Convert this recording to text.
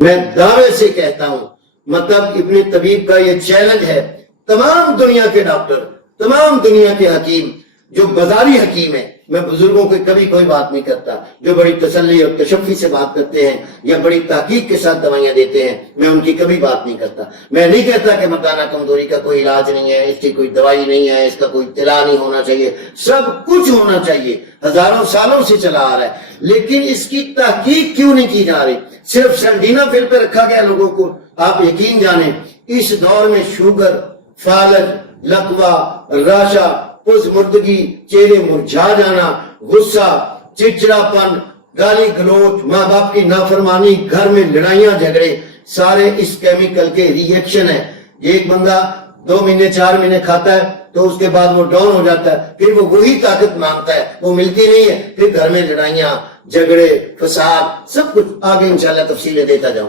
میں دعوے سے کہتا ہوں، مطلب ابن طبیب کا یہ چیلنج ہے، تمام دنیا کے ڈاکٹر، تمام دنیا کے حکیم جو بازاری حکیم ہیں، میں بزرگوں کو کبھی کوئی بات نہیں کرتا، جو بڑی تسلی اور تشفی سے بات کرتے ہیں یا بڑی تحقیق کے ساتھ دوائیاں دیتے ہیں، میں ان کی کبھی بات نہیں کرتا۔ میں نہیں کہتا کہ مردانہ کمزوری کا کوئی علاج نہیں ہے، اس کی کوئی دوائی نہیں ہے، اس کا کوئی اطلاع نہیں ہونا چاہیے، سب کچھ ہونا چاہیے، ہزاروں سالوں سے چلا آ رہا ہے، لیکن اس کی تحقیق کیوں نہیں کی جا رہی؟ صرف سنڈینا فل پہ رکھا گیا لوگوں کو۔ آپ یقین جانیں اس دور میں شوگر، فالج، لقوہ، راشا، پس مردگی، چہرے مرجھا جانا، غصہ، چڑچڑاپن، گالی گلوچ، ماں باپ کی نافرمانی، گھر میں لڑائیاں جھگڑے، سارے اس کیمیکل کے ری ایکشن ہے۔ ایک بندہ 2 مہینے 4 مہینے کھاتا ہے تو اس کے بعد وہ ڈاؤن ہو جاتا ہے، پھر وہ وہی طاقت مانگتا ہے، وہ ملتی نہیں ہے، پھر گھر میں لڑائیاں، جھگڑے، فساد، سب کچھ۔ آگے انشاءاللہ تفصیلیں دیتا جاؤں۔